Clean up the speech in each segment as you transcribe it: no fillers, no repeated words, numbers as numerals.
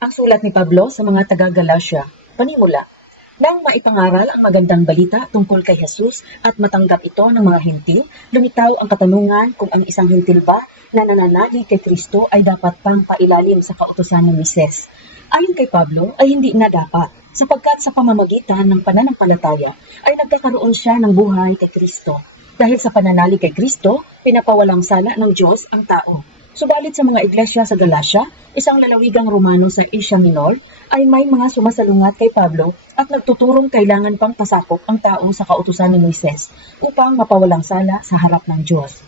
Ang sulat ni Pablo sa mga taga-Galacia, panimula. Nang maipangaral ang magandang balita tungkol kay Jesus at matanggap ito ng mga hintil, lumitaw ang katanungan kung ang isang hintil ba na nananalig kay Kristo ay dapat pang pailalim sa kautusan ng Moises. Ayon kay Pablo ay hindi na dapat, sapagkat sa pamamagitan ng pananampalataya ay nagkakaroon siya ng buhay kay Kristo. Dahil sa pananalig kay Kristo, pinapawalang sala ng Diyos ang tao. Subalit sa mga iglesia sa Galacia, isang lalawigang Romano sa Asia Minor, ay may mga sumasalungat kay Pablo at nagtuturong kailangan pang pasakop ang tao sa kautusan ni Moises upang mapawalang sala sa harap ng Diyos.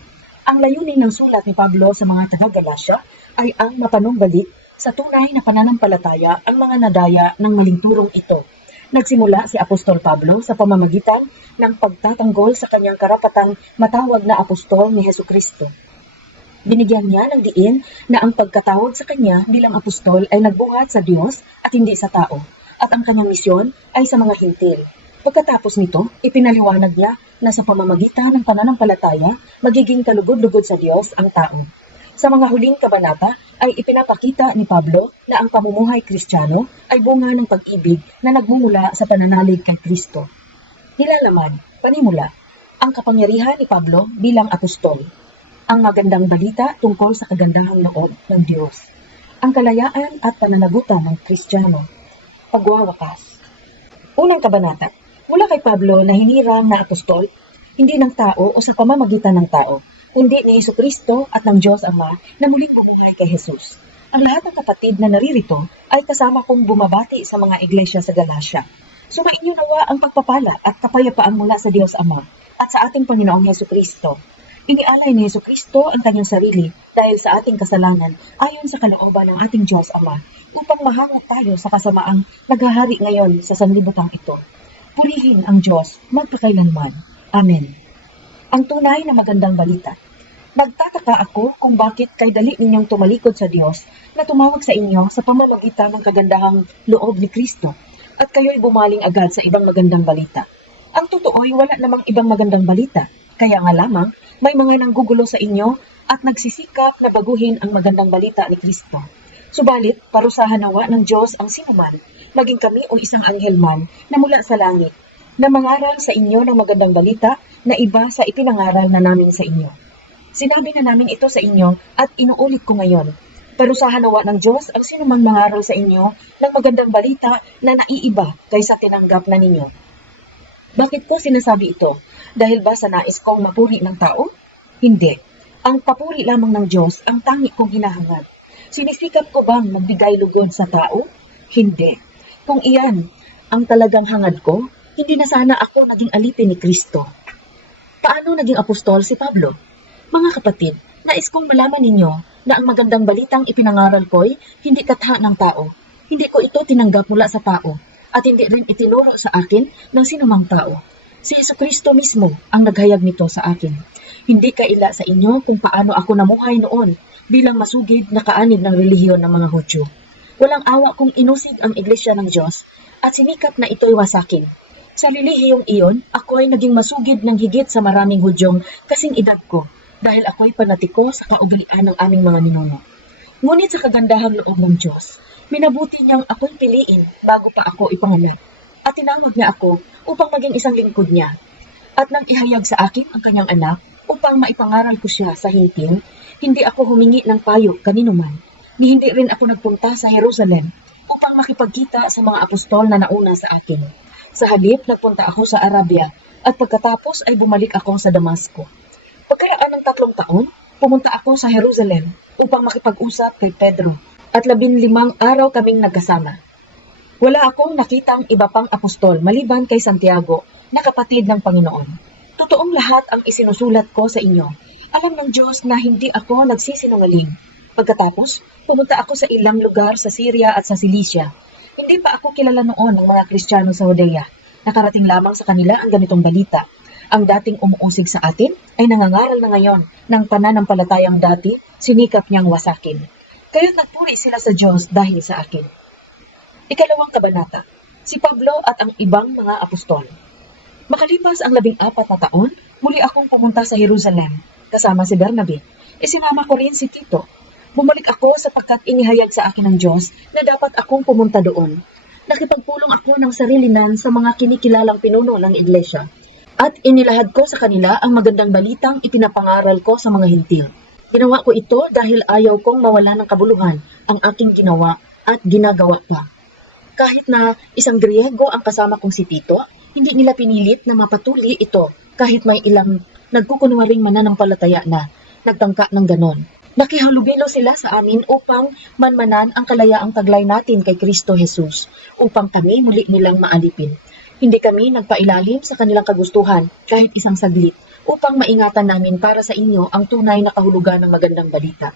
Ang layunin ng sulat ni Pablo sa mga taga-Galacia ay ang mapanumbalik sa tunay na pananampalataya ang mga nadaya ng maling turong ito. Nagsimula si Apostol Pablo sa pamamagitan ng pagtatanggol sa kanyang karapatang matawag na apostol ni Hesukristo. Binigyan niya ng diin na ang pagkatawag sa kanya bilang apostol ay nagbuhat sa Diyos at hindi sa tao, at ang kanyang misyon ay sa mga hintil. Pagkatapos nito, ipinaliwanag niya na sa pamamagitan ng pananampalataya, magiging kalugod-lugod sa Diyos ang tao. Sa mga huling kabanata ay ipinapakita ni Pablo na ang pamumuhay Kristiyano ay bunga ng pag-ibig na nagmumula sa pananalig kay Kristo. Nilalaman, panimula, ang kapangyarihan ni Pablo bilang apostol. Ang magandang balita tungkol sa kagandahang loob ng Diyos. Ang kalayaan at pananagutan ng Kristiyano. Pagwawakas. Unang kabanata. Mula kay Pablo na hiniram na apostol, hindi ng tao o sa pamamagitan ng tao, kundi ni Hesukristo at ng Diyos Ama na muling bumuhay kay Jesus. Ang lahat ng kapatid na naririto ay kasama kong bumabati sa mga iglesia sa Galacia. Sumainyo nawa ang pagpapala at kapayapaan mula sa Diyos Ama at sa ating Panginoong Hesukristo. Inialay ni Hesukristo ang kanyang sarili dahil sa ating kasalanan ayon sa kalooban ng ating Diyos Ama upang mahangat tayo sa kasamaang naghahari ngayon sa sanlibutan ito. Purihin ang Diyos magpakailanman. Amen. Ang tunay na magandang balita. Nagtataka ako kung bakit kay dali ninyong tumalikod sa Diyos na tumawag sa inyo sa pamamagitan ng kagandahang loob ni Kristo at kayo'y bumaling agad sa ibang magandang balita. Ang totoo'y wala namang ibang magandang balita, kaya nga lamang may mga nanggugulo sa inyo at nagsisikap na baguhin ang magandang balita ni Kristo. Subalit, parusahan nawa ng Diyos ang sinuman, maging kami o isang anghel man na mula sa langit, na mangaral sa inyo ng magandang balita na iba sa ipinangaral na namin sa inyo. Sinabi na namin ito sa inyo at inuulit ko ngayon. Parusahan nawa ng Diyos ang sinumang mangaral sa inyo ng magandang balita na naiiba kaysa tinanggap na ninyo. Bakit ko sinasabi ito? Dahil ba sa nais kong mapuri ng tao? Hindi. Ang papuri lamang ng Diyos ang tangi kong hinahangad. Sinisikap ko bang magbigay lugod sa tao? Hindi. Kung iyan ang talagang hangad ko, hindi na sana ako naging alipin ni Kristo. Paano naging apostol si Pablo? Mga kapatid, nais kong malaman ninyo na ang magandang balitang ipinangaral ko'y hindi katha ng tao. Hindi ko ito tinanggap mula sa tao at hindi rin itinuro sa akin ng sinumang tao. Si Hesukristo mismo ang naghayag nito sa akin. Hindi kaila sa inyo kung paano ako namuhay noon bilang masugid na kaanib ng relihiyon ng mga Hudyo. Walang awa kung inusig ang iglesia ng Diyos at sinikap na ito'y wasakin. Sa relihiyong iyon, ako ay naging masugid ng higit sa maraming Hudyong kasing edad ko dahil ako'y panatiko sa kaugalian ng aming mga ninuno. Ngunit sa kagandahang loob ng Diyos, minabuti niyang ako'y piliin bago pa ako ipanganak. At tinawag niya ako upang maging isang lingkod niya. At nang ihayag sa akin ang kanyang anak upang maipangaral ko siya sa hintil, hindi ako humingi ng payo kaninuman. Ni hindi rin ako nagpunta sa Jerusalem upang makipagkita sa mga apostol na nauna sa akin. Sa halip, nagpunta ako sa Arabia at pagkatapos ay bumalik ako sa Damasco. Pagkaraan ng 3 taon, pumunta ako sa Jerusalem upang makipag-usap kay Pedro at 15 araw kaming nagkasama. Wala akong nakitang iba pang apostol maliban kay Santiago na kapatid ng Panginoon. Totoong lahat ang isinusulat ko sa inyo. Alam ng Diyos na hindi ako nagsisinungaling. Pagkatapos, pumunta ako sa ilang lugar sa Syria at sa Cilicia. Hindi pa ako kilala noon ng mga Kristiyano sa Judea. Nakarating lamang sa kanila ang ganitong balita. Ang dating umuusig sa atin ay nangangaral na ngayon ng pananampalatayang dati, sinikap niyang wasakin. Kaya't nagpuri sila sa Diyos dahil sa akin. Ikalawang kabanata, si Pablo at ang ibang mga apostol. Makalipas ang 14 na taon, muli akong pumunta sa Jerusalem, kasama si Bernabe. Isinama ko rin si Tito. Bumalik ako sapagkat inihayag sa akin ng Diyos na dapat akong pumunta doon. Nakipagpulong ako ng sarilinan sa mga kinikilalang pinuno ng iglesia. At inilahad ko sa kanila ang magandang balitang ipinapangaral ko sa mga hintil. Ginawa ko ito dahil ayaw kong mawala ng kabuluhan ang aking ginawa at ginagawa pa. Kahit na isang Griego ang kasama kong si Tito, hindi nila pinilit na mapatuli ito kahit may ilang nagkukunwaring mananampalataya na nagtangka ng ganon. Nakihalubilo sila sa amin upang manmanan ang kalayaang taglay natin kay Kristo Jesus, upang kami muli nilang maalipin. Hindi kami nagpailalim sa kanilang kagustuhan kahit isang saglit, upang maingatan namin para sa inyo ang tunay na kahulugan ng magandang balita.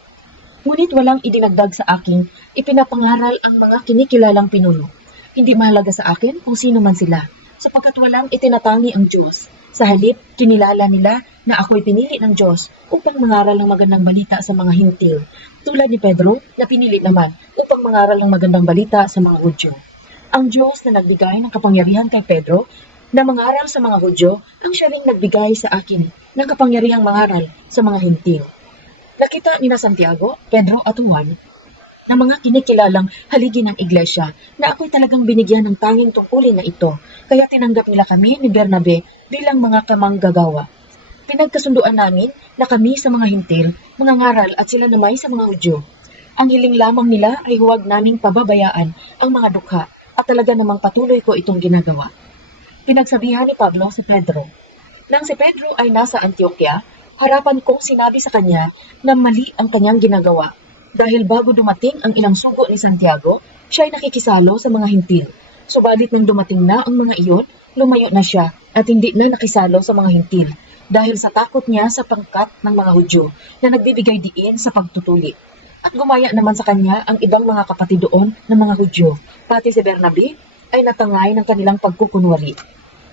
Ngunit walang idinagdag sa akin, ipinapangaral ang mga kinikilalang pinuno. Hindi mahalaga sa akin kung sino man sila, sapagkat walang itinatangi ang Diyos. Sa halip, kinilala nila na ako'y pinili ng Diyos upang mangaral ng magandang balita sa mga hintil, tulad ni Pedro na pinili naman upang mangaral ng magandang balita sa mga Hudyo. Ang Diyos na nagbigay ng kapangyarihan kay Pedro na mangaral sa mga Hudyo ang siya ring nagbigay sa akin ng kapangyarihang mangaral sa mga hintil. Nakita ni na Santiago, Pedro at Juan na mga kinikilalang haligi ng iglesia na ako'y talagang binigyan ng tanging tungkulin na ito, kaya tinanggap nila kami ni Bernabe bilang mga kamanggagawa. Pinagkasunduan namin na kami sa mga hintil, mga ngaral at sila namay sa mga Hudyo. Ang hiling lamang nila ay huwag naming pababayaan ang mga dukha at talaga namang patuloy ko itong ginagawa. Pinagsabihan ni Pablo si Pedro. Nang si Pedro ay nasa Antioquia, harapan kong sinabi sa kanya na mali ang kanyang ginagawa. Dahil bago dumating ang ilang sugo ni Santiago, siya ay nakikisalo sa mga hintil. Subalit nang dumating na ang mga iyon, lumayo na siya at hindi na nakisalo sa mga hintil dahil sa takot niya sa pangkat ng mga Hudyo na nagbibigay diin sa pagtutuli. At gumaya naman sa kanya ang ibang mga kapatid doon ng mga Hudyo, pati si Bernabe ay natangay ng kanilang pagkukunwari.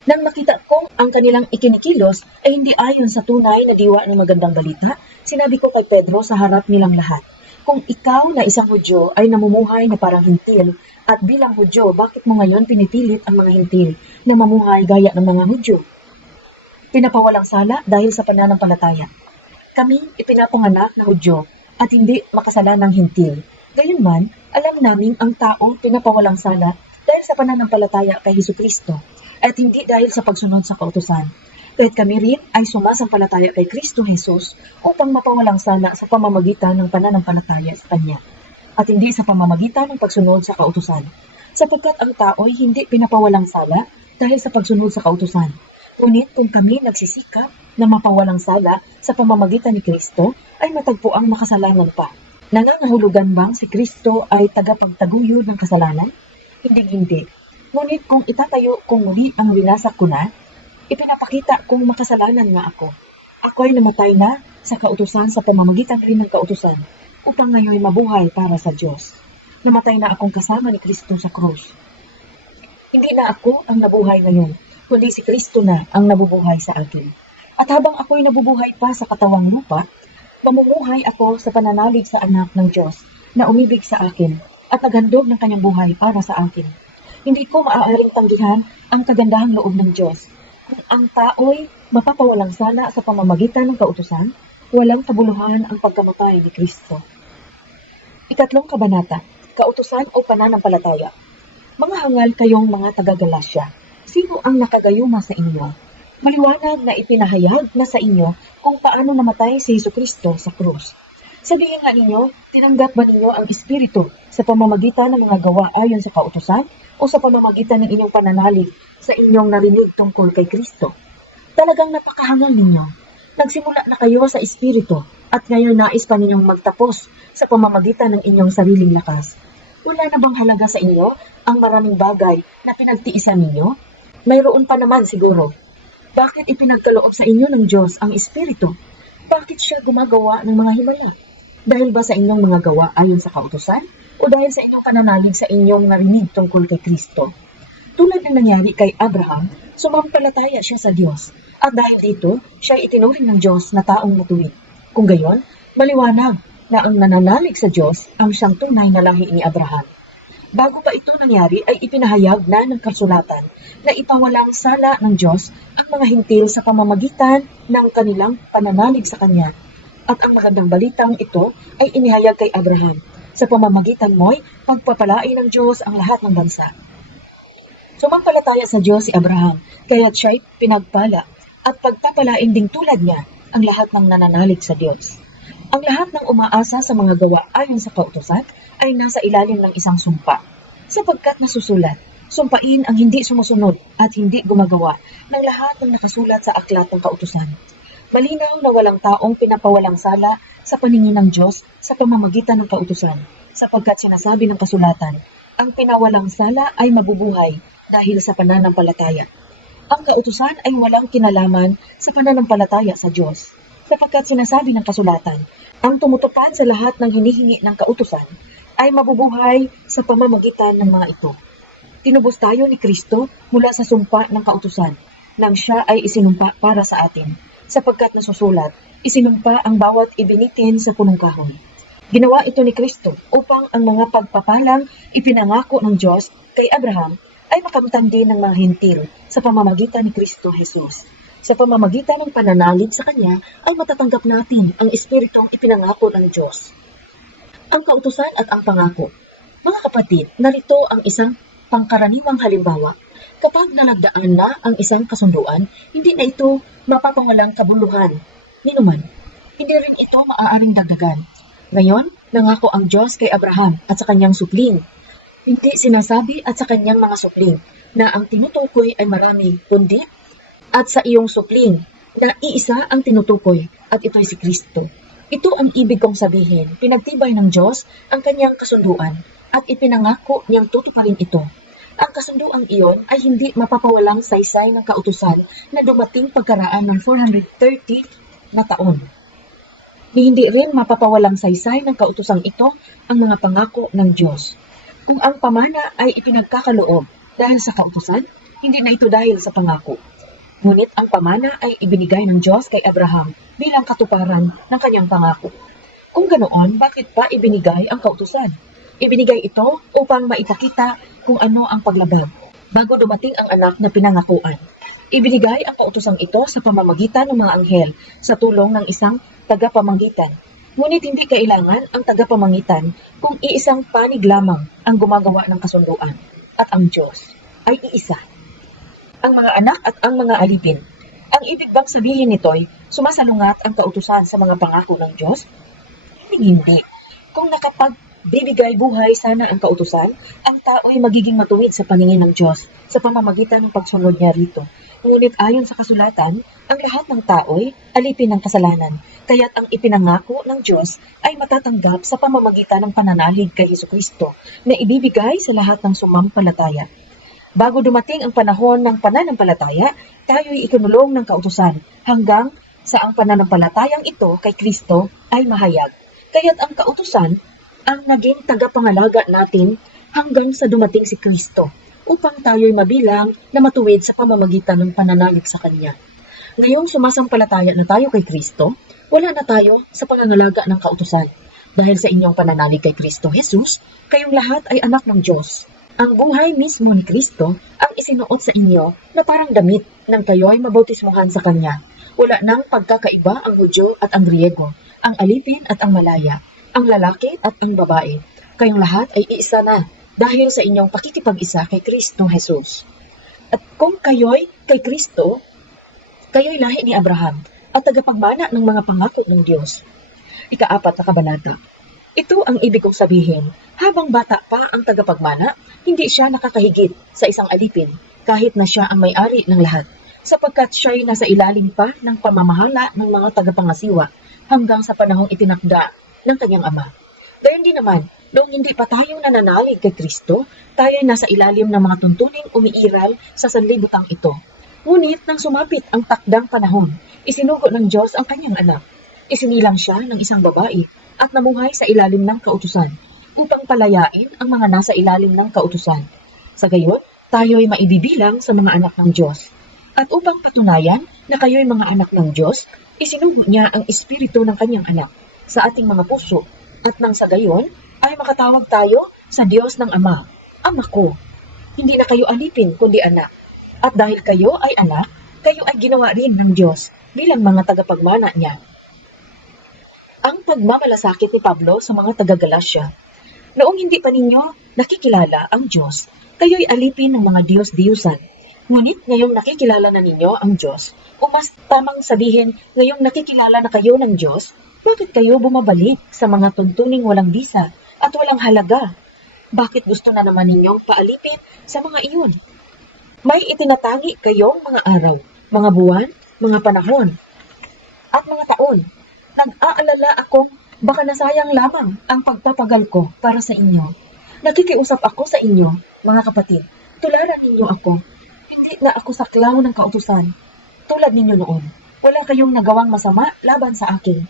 Nang makita kong ang kanilang ikinikilos ay hindi ayon sa tunay na diwa ng magandang balita, sinabi ko kay Pedro sa harap nilang lahat, kung ikaw na isang Hudyo ay namumuhay na parang hintil at bilang Hudyo, bakit mo ngayon pinipilit ang mga hintil na mamuhay gaya ng mga Hudyo? Pinapawalang sala dahil sa pananampalataya. Kami ipinapanganak na Hudyo at hindi makasalanang hintil. Gayunman, alam namin ang tao pinapawalang sala dahil sa pananampalataya kay Hesukristo at hindi dahil sa pagsunod sa kautusan. Kahit kami rin ay sumasampalataya kay Kristo Jesus upang mapawalang sala sa pamamagitan ng pananampalataya sa Kanya at hindi sa pamamagitan ng pagsunod sa kautusan. Sapagkat ang tao ay hindi pinapawalang sala dahil sa pagsunod sa kautusan. Ngunit kung kami nagsisikap na mapawalang sala sa pamamagitan ni Kristo ay matagpo ang makasalanan pa. Nangangahulugan bang si Kristo ay tagapagtaguyod ng kasalanan? Hindi. Ngunit kung itatayo kung muli ang winasak ko na, ipinapakita kung makasalanan nga ako. Ako'y namatay na sa kautusan sa pamamagitan rin ng kautusan upang ngayon mabuhay para sa Diyos. Namatay na akong kasama ni Kristo sa krus. Hindi na ako ang nabuhay ngayon, kundi si Kristo na ang nabubuhay sa akin. At habang ako'y nabubuhay pa sa katawang lupa, mamumuhay ako sa pananalig sa anak ng Diyos na umibig sa akin at naghandog ng kanyang buhay para sa akin. Hindi ko maaaring tanggihan ang kagandahang loob ng Diyos. Kung ang tao'y mapapawalang sala sa pamamagitan ng kautusan, walang kabuluhan ang pagkamatay ni Kristo. Ikatlong kabanata, kautusan o pananampalataya. Mga hangal kayong mga taga-Galasya, sino ang nakagayuma sa inyo? Maliwanag na ipinahayag na sa inyo kung paano namatay si Hesukristo sa krus. Sabihin nga ninyo, tinanggap ba ninyo ang Espiritu sa pamamagitan ng mga gawa ayon sa kautusan o sa pamamagitan ng inyong pananalig sa inyong narinig tungkol kay Kristo? Talagang napakahangal ninyo. Nagsimula na kayo sa Espiritu at ngayon nais pa ninyong magtapos sa pamamagitan ng inyong sariling lakas. Wala na bang halaga sa inyo ang maraming bagay na pinagtiisan ninyo? Mayroon pa naman siguro. Bakit ipinagkaloob sa inyo ng Diyos ang Espiritu? Bakit siya gumagawa ng mga himala? Dahil ba sa inyong mga gawa ayon sa kautusan? O dahil sa inyong pananalig sa inyong narinig tungkol kay Kristo? Tulad ng nangyari kay Abraham, sumampalataya siya sa Diyos. At dahil dito, siya itinuring ng Diyos na taong matuwid. Kung gayon, maliwanag na ang nananalig sa Diyos ang siyang tunay na lahi ni Abraham. Bago pa ito nangyari ay ipinahayag na ng kasulatan na ipawalang sala ng Diyos ang mga hintil sa pamamagitan ng kanilang pananalig sa Kanya At ang magandang balitang ito ay inihayag kay Abraham. Sa pamamagitan mo'y pagpapalain ng Diyos ang lahat ng bansa. Sumampalataya sa Diyos si Abraham, kaya't siya'y pinagpala at pagpapalain ding tulad niya ang lahat ng nananalig sa Diyos. Ang lahat ng umaasa sa mga gawa ayon sa kautusan ay nasa ilalim ng isang sumpa, sapagkat nasusulat, sumpain ang hindi sumusunod at hindi gumagawa ng lahat ng nakasulat sa aklat ng kautusan. Malinaw na walang taong pinapawalang sala sa paningin ng Diyos sa pamamagitan ng kautusan, sapagkat sinasabi ng kasulatan, ang pinawalang sala ay mabubuhay dahil sa pananampalataya. Ang kautusan ay walang kinalaman sa pananampalataya sa Diyos, sapagkat sinasabi ng kasulatan, ang tumutupad sa lahat ng hinihingi ng kautusan ay mabubuhay sa pamamagitan ng mga ito. Tinubos tayo ni Kristo mula sa sumpa ng kautusan, nang siya ay isinumpa para sa atin, sapagkat nasusulat, isinumpa ang bawat ibinitin sa punong kahoy. Ginawa ito ni Kristo upang ang mga pagpapalang ipinangako ng Diyos kay Abraham ay makamtan din ng mga hintil sa pamamagitan ni Kristo Jesus. Sa pamamagitan ng pananalig sa Kanya ay matatanggap natin ang Espiritong ipinangako ng Diyos. Ang kautusan at ang pangako. Mga kapatid, narito ang isang pangkaraniwang halimbawa. Kapag nalagdaan na ang isang kasunduan, hindi na ito mapapangalang kabuluhan. Ninuman, hindi rin ito maaaring dagdagan. Ngayon, nangako ang Diyos kay Abraham at sa kanyang supling. Hindi sinasabi at sa kanyang mga supling na ang tinutukoy ay marami, kundi at sa iyong supling na iisa ang tinutukoy at ito'y si Kristo. Ito ang ibig kong sabihin, pinagtibay ng Diyos ang kanyang kasunduan at ipinangako niyang tutuparin ito. Ang kasunduang iyon ay hindi mapapawalang saysay ng kautusan na dumating pagkaraan ng 430 na taon. Hindi rin mapapawalang saysay ng kautusang ito ang mga pangako ng Diyos. Kung ang pamana ay ipinagkakaloob dahil sa kautusan, hindi na ito dahil sa pangako. Ngunit ang pamana ay ibinigay ng Diyos kay Abraham bilang katuparan ng kanyang pangako. Kung ganoon, bakit pa ibinigay ang kautusan? Ibinigay ito upang maipakita kung ano ang paglabag bago dumating ang anak na pinangakuan. Ibinigay ang kautosang ito sa pamamagitan ng mga anghel sa tulong ng isang tagapamagitan. Ngunit hindi kailangan ang tagapamagitan kung iisang panig lamang ang gumagawa ng kasunduan at ang Diyos ay iisa. Ang mga anak at ang mga alipin. Ang ibig bang sabihin nito'y sumasalungat ang kautusan sa mga pangako ng Diyos? Hindi. Kung nakapagbibigay buhay sana ang kautusan, ang tao ay magiging matuwid sa paningin ng Diyos sa pamamagitan ng pagsunod niya rito. Ngunit ayon sa kasulatan, ang lahat ng tao'y alipin ng kasalanan, kaya't ang ipinangako ng Diyos ay matatanggap sa pamamagitan ng pananalig kay Hesukristo na ibibigay sa lahat ng sumampalataya. Bago dumating ang panahon ng pananampalataya, tayo'y ikinulong ng kautusan hanggang sa ang pananampalatayang ito kay Kristo ay mahayag. Kaya't ang kautusan ang naging tagapangalaga natin hanggang sa dumating si Kristo upang tayo'y mabilang na matuwid sa pamamagitan ng pananalig sa Kanya. Ngayong sumasampalataya na tayo kay Kristo, wala na tayo sa pangangalaga ng kautusan. Dahil sa inyong pananalig kay Kristo Jesus, kayong lahat ay anak ng Diyos. Ang buhay mismo ni Kristo ang isinuot sa inyo na parang damit nang kayo ay mabautismuhan sa Kanya. Wala nang pagkakaiba ang Hudyo at ang Griego, ang alipin at ang malaya, ang lalaki at ang babae. Kayong lahat ay iisa na dahil sa inyong pakikipag-isa kay Kristo Jesus. At kung kayo'y kay Kristo, kayo'y lahi ni Abraham at tagapagmana ng mga pangako ng Diyos. Ika-4 na kabanata. Ito ang ibig kong sabihin, habang bata pa ang tagapagmana, hindi siya nakakahigit sa isang alipin kahit na siya ang may-ari ng lahat, sapagkat siya'y nasa ilalim pa ng pamamahala ng mga tagapangasiwa hanggang sa panahong itinakda ng kanyang ama. Gayon din naman, noong hindi pa tayo nananalig kay Kristo, tayo ay nasa ilalim ng mga tuntuning umiiral sa sanlibutan ito. Ngunit nang sumapit ang takdang panahon, isinugo ng Diyos ang kanyang anak. Isinilang siya ng isang babae at namuhay sa ilalim ng kautusan upang palayain ang mga nasa ilalim ng kautusan. Sa gayon, tayo'y maibibilang sa mga anak ng Diyos. At upang patunayan na kayo'y mga anak ng Diyos, isinugo niya ang espiritu ng kanyang anak sa ating mga puso at nang sa gayon ay makatawag tayo sa Diyos ng Ama, Ama ko. Hindi na kayo alipin kundi anak. At dahil kayo ay anak, kayo ay ginawa rin ng Diyos bilang mga tagapagmana niya. Ang pagmamalasakit ni Pablo sa mga taga-Galasya. Noong hindi pa ninyo nakikilala ang Diyos, kayo'y alipin ng mga Diyos-Diyusan. Ngunit ngayong nakikilala na ninyo ang Diyos, o mas tamang sabihin ngayong nakikilala na kayo ng Diyos, bakit kayo bumabalik sa mga tuntuning walang bisa at walang halaga? Bakit gusto na naman ninyong paalipin sa mga iyon? May itinatangi kayong mga araw, mga buwan, mga panahon, at mga taon. Nag-aalala akong baka nasayang lamang ang pagpapagal ko para sa inyo. Nakikiusap ako sa inyo, mga kapatid. Tularan ninyo ako. Hindi na ako saklaw ng kautusan. Tulad ninyo noon. Wala kayong nagawang masama laban sa akin.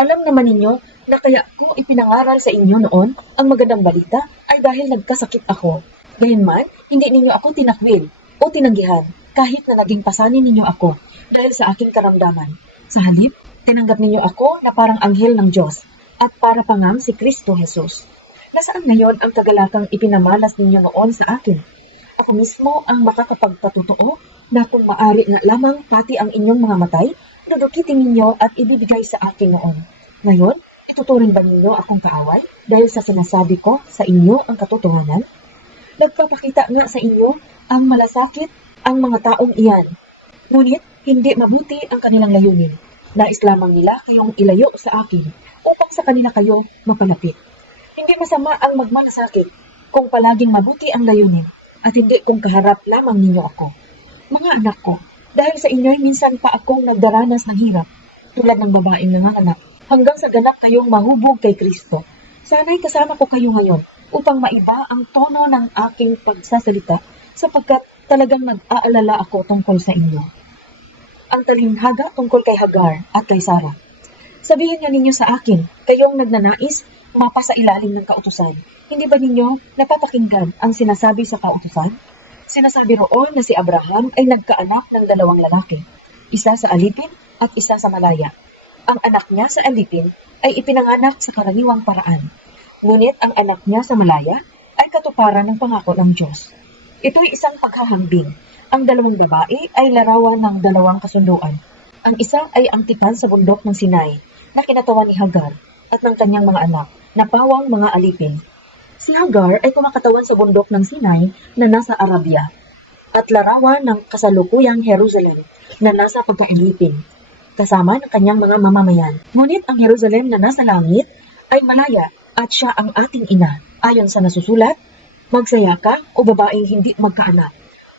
Alam naman ninyo na kaya ko ipinangaral sa inyo noon ang magandang balita ay dahil nagkasakit ako. Gayunman, hindi ninyo ako tinakwil o tinanggihan kahit na naging pasanin ninyo ako dahil sa aking karamdaman. Sa halip, tinanggap ninyo ako na parang anghel ng Diyos at para pangam si Kristo Jesus. Nasaan ngayon ang kagalagang ipinamalas ninyo noon sa akin? Ako mismo ang makakapagpatutuo na kung maari nga lamang pati ang inyong mga matay, dudukitin ninyo at ibibigay sa akin noon. Ngayon, ituturing ba ninyo akong kaaway dahil sa sinasabi ko sa inyo ang katotohanan? Nagpapakita nga sa inyo ang malasakit ang mga taong iyan. Ngunit, hindi mabuti ang kanilang layunin. Nais lamang nila kayong ilayo sa akin upang sa kanila kayo mapalapit. Hindi masama ang magmalasakit kung palaging mabuti ang layunin at hindi kung kaharap lamang ninyo ako. Mga anak ko, dahil sa inyo'y minsan pa akong nagdaranas ng hirap tulad ng babaeng nanganganak hanggang sa ganap kayong mahubog kay Kristo. Sana'y kasama ko kayo ngayon upang maiba ang tono ng aking pagsasalita sapagkat talagang nag-aalala ako tungkol sa inyo. Ang talinhaga tungkol kay Hagar at kay Sarah. Sabihin nga ninyo sa akin, kayong nagnanais mapasa ilalim ng kautusan. Hindi ba ninyo napapakinggan ang sinasabi sa kautusan? Sinasabi roon na si Abraham ay nagkaanak ng 2 lalaki, isa sa alipin at isa sa malaya. Ang anak niya sa alipin ay ipinanganak sa karaniwang paraan. Ngunit ang anak niya sa malaya ay katuparan ng pangako ng Diyos. Ito'y isang paghahambing. Ang 2 babae ay larawan ng 2 kasunduan. Ang isa ay ang tipan sa bundok ng Sinai na kinatawan ni Hagar at ng kanyang mga anak na pawang mga alipin. Si Hagar ay kumakatawan sa bundok ng Sinai na nasa Arabia at larawan ng kasalukuyang Jerusalem na nasa pagkailipin kasama ng kanyang mga mamamayan. Ngunit ang Jerusalem na nasa langit ay malaya at siya ang ating ina. Ayon sa nasusulat, magsaya ka o babaeng hindi magkaanak.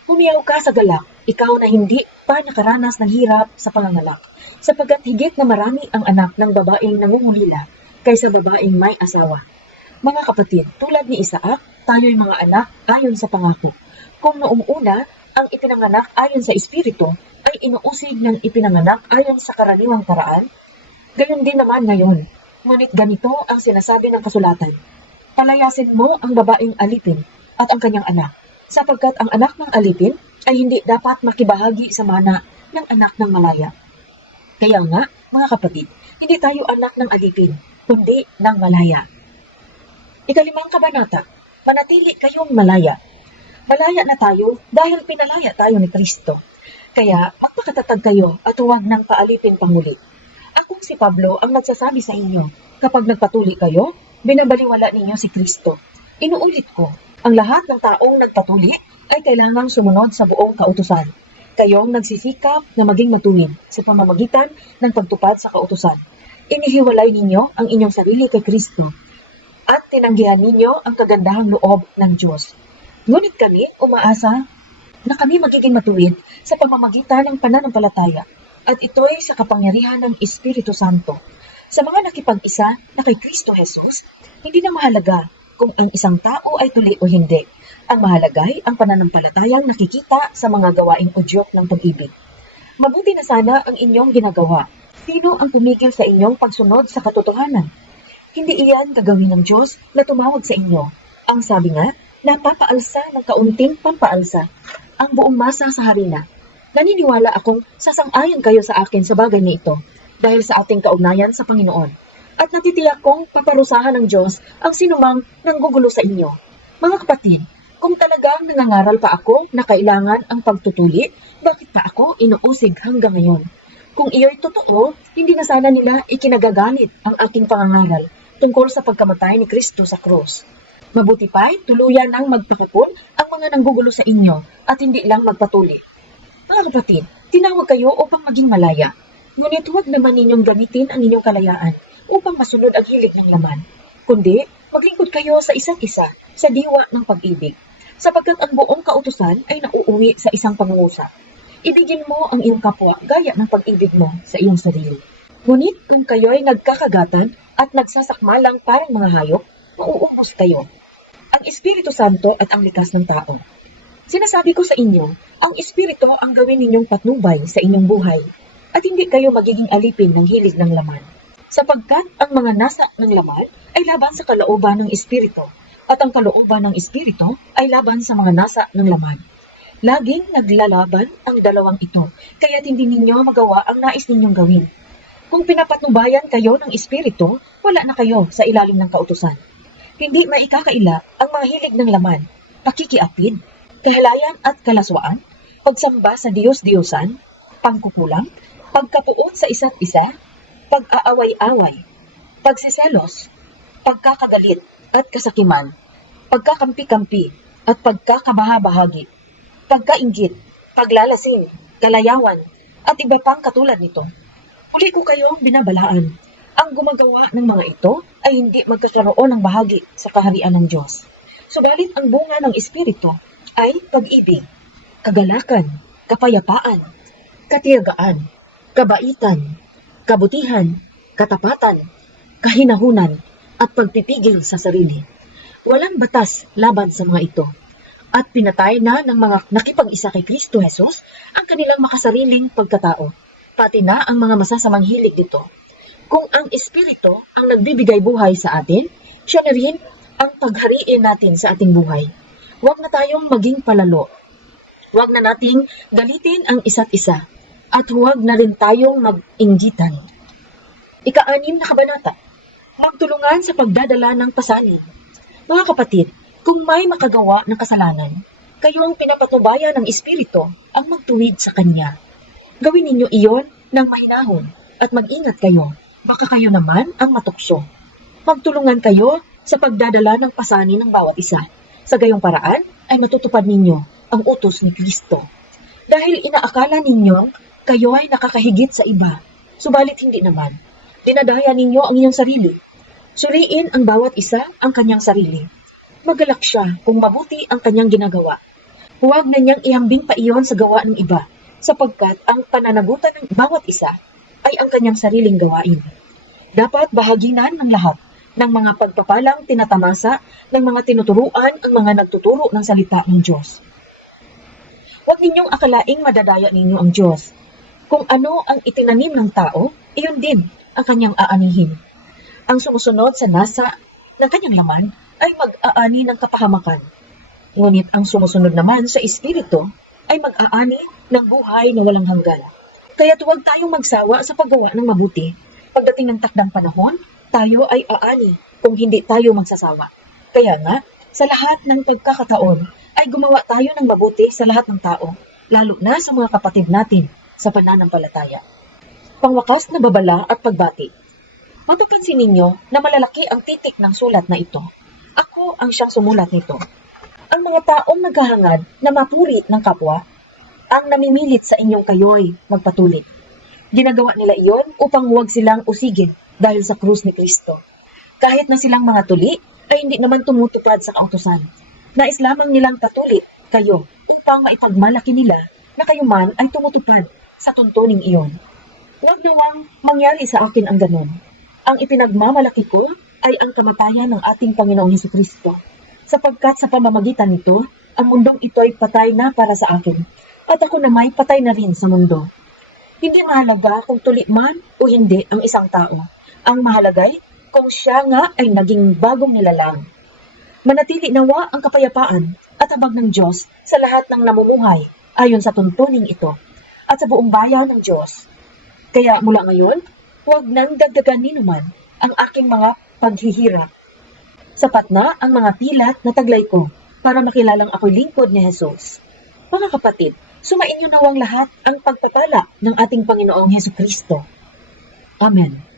Humiyaw ka sa galak, ikaw na hindi pa nakaranas ng hirap sa panganganak, sapagkat higit na marami ang anak ng babaeng nangungulila kaysa babaeng may asawa. Mga kapatid, tulad ni Isaac, tayo'y mga anak ayon sa pangako. Kung noong una, ang ipinanganak ayon sa Espiritu ay inuusig ng ipinanganak ayon sa karaniwang paraan, gayon din naman ngayon. Ngunit ganito ang sinasabi ng kasulatan, palayasin mo ang babaeng alipin at ang kanyang anak, sapagkat ang anak ng alipin ay hindi dapat makibahagi sa mana ng anak ng malaya. Kaya nga, mga kapatid, hindi tayo anak ng alipin, kundi ng malaya. 5 kabanata, manatili kayong malaya. Malaya na tayo dahil pinalaya tayo ni Kristo. Kaya, magpakatatag kayo at huwag nang paalipin panguli. Akong si Pablo ang nagsasabi sa inyo, kapag nagpatuli kayo, binabaliwala ninyo si Kristo. Inuulit ko, ang lahat ng taong nagpatuli ay kailangang sumunod sa buong kautusan. Kayong nagsisikap na maging matuwid sa pamamagitan ng pagtupad sa kautusan. Inihiwalay ninyo ang inyong sarili kay Kristo at tinanggihan ninyo ang kagandahang loob ng Diyos. Ngunit kami umaasa na kami magiging matuwid sa pamamagitan ng pananampalataya at ito'y sa kapangyarihan ng Espiritu Santo. Sa mga nakipag-isa na kay Kristo Jesus, hindi na mahalaga kung ang isang tao ay tuli o hindi. Ang mahalagay ang pananampalatayang nakikita sa mga gawaing udyok ng pag-ibig. Mabuti na sana ang inyong ginagawa. Sino ang tumigil sa inyong pagsunod sa katotohanan? Hindi iyan gagawin ng Diyos na tumawag sa inyo. Ang sabi nga, napapaalsa ng kaunting pampaalsa ang buong masa sa harina. Naniniwala akong sasang-ayon kayo sa akin sa bagay na ito dahil sa ating kaugnayan sa Panginoon. At natitiyak kong paparusahan ng Diyos ang sinumang nanggugulo sa inyo. Mga kapatid, kung talagang nangangaral pa ako na kailangan ang pagtutuli, bakit pa ako inuusig hanggang ngayon? Kung iyo'y totoo, hindi na sana nila ikinagagamit ang aking pangangaral tungkol sa pagkamatay ni Kristo sa krus. Mabuti pa'y tuluyan ng magpakapon ang mga nanggugulo sa inyo at hindi lang magpatuli. Mga kapatid, tinawag kayo upang maging malaya. Ngunit huwag naman ninyong gamitin ang inyong kalayaan upang masunod ang hilig ng laman. Kundi, maglingkod kayo sa isa't isa sa diwa ng pag-ibig, sapagkat ang buong kautusan ay nauuwi sa isang pangungusap. Ibigin mo ang iyong kapwa gaya ng pag-ibig mo sa iyong sarili. Ngunit kung kayo'y nagkakagatan at nagsasakmalang parang mga hayop, mauubos kayo. Ang Espiritu Santo at ang likas ng tao. Sinasabi ko sa inyo, ang Espiritu ang gawin ninyong patnubay sa inyong buhay at hindi kayo magiging alipin ng hilig ng laman. Sapagkat ang mga nasa ng laman ay laban sa kalooban ng Espiritu at ang kalooban ng Espiritu ay laban sa mga nasa ng laman. Laging naglalaban ang dalawang ito, kaya't hindi ninyo magawa ang nais ninyong gawin. Kung pinapatnubayan kayo ng Espiritu, wala na kayo sa ilalim ng kautusan. Hindi maikakaila ang mga hilig ng laman, pakikiapid, kahalayan at kalaswaan, pagsamba sa Diyos-Diyosan, pangkukulang, pagkapuot sa isa't isa, pag-aaway-away, pagsiselos, pagkakagalit at kasakiman, pagkakampi-kampi at pagkakabahabahagi, pagkainggit, paglalasing, kalayawan, at iba pang katulad nito. Huli ko kayong binabalaan. Ang gumagawa ng mga ito ay hindi magkakaroon ng bahagi sa kaharian ng Diyos. Subalit ang bunga ng Espiritu ay pag-ibig, kagalakan, kapayapaan, katiyagaan, kabaitan, kabutihan, katapatan, kahinahunan, at pagpipigil sa sarili. Walang batas laban sa mga ito. At pinatay na ng mga nakipag-isa kay Kristo Jesus ang kanilang makasariling pagkatao, pati na ang mga masasamang hilig nito. Kung ang Espiritu ang nagbibigay buhay sa atin, siya na rin ang paghariin natin sa ating buhay. Huwag na tayong maging palalo. Huwag na nating galitin ang isa't isa. At huwag na rin tayong mag-inggitan. Ika-6 na kabanata. Magtulungan sa pagdadala ng pasanin. Mga kapatid, kung may makagawa ng kasalanan, kayo ang pinapatubayan ng Espiritu ang magtuwid sa Kanya. Gawin ninyo iyon ng mahinahon at mag-ingat kayo. Baka kayo naman ang matukso. Magtulungan kayo sa pagdadala ng pasanin ng bawat isa. Sa gayong paraan ay matutupad ninyo ang utos ni Kristo. Dahil inaakala ninyong kayo ay nakakahigit sa iba, subalit hindi naman. Dinadaya ninyo ang inyong sarili. Suriin ang bawat isa ang kanyang sarili. Magalak siya kung mabuti ang kanyang ginagawa. Huwag na niyang ihambing pa iyon sa gawa ng iba, sapagkat ang pananagutan ng bawat isa ay ang kanyang sariling gawain. Dapat bahaginan ng lahat ng mga pagpapalang tinatamasa ng mga tinuturuan ang mga nagtuturo ng salita ng Diyos. Huwag ninyong akalaing madadaya ninyo ang Diyos. Kung ano ang itinanim ng tao, iyon din ang kanyang aanihin. Ang sumusunod sa nasa ng kanyang laman ay mag-aani ng kapahamakan. Ngunit ang sumusunod naman sa Espiritu ay mag-aani ng buhay na walang hanggan. Kaya't huwag tayong magsawa sa paggawa ng mabuti. Pagdating ng takdang panahon, tayo ay aani kung hindi tayo magsasawa. Kaya nga, sa lahat ng pagkakataon ay gumawa tayo ng mabuti sa lahat ng tao, lalo na sa mga kapatid natin sa pananampalataya. Pangwakas na babala at pagbati. Mapapansin ninyo na malalaki ang titik ng sulat na ito. Ako ang siyang sumulat nito. Ang mga taong naghahangad na mapurit ng kapwa, ang namimilit sa inyong kayo'y magpatulit. Ginagawa nila iyon upang huwag silang usigin dahil sa krus ni Kristo. Kahit na silang mga tuli, ay hindi naman tumutupad sa kautusan. Nais lamang nilang patulit kayo upang maipagmalaki nila na kayo man ay tumutupad sa tuntuning iyon. Huwag nawang mangyari sa akin ang ganun. Ang ipinagmamalaki ko ay ang kamatayan ng ating Panginoong Hesukristo, sapagkat sa pamamagitan nito, ang mundong ito ay patay na para sa akin, at ako na may patay na rin sa mundo. Hindi mahalaga kung tuli man o hindi ang isang tao. Ang mahalagay kung siya nga ay naging bagong nilalang. Manatili nawa ang kapayapaan at habag ng Diyos sa lahat ng namumuhay ayon sa tuntuning ito at sa buong bayan ng Diyos. Kaya mula ngayon, huwag nang dagdagan ninuman ang aking mga paghihirap. Sapat na ang mga pilat na taglay ko para makilalang ako'y lingkod ni Jesus. Mga kapatid, Sumainyo nawang lahat ang pagpapala ng ating Panginoong Hesukristo. Amen.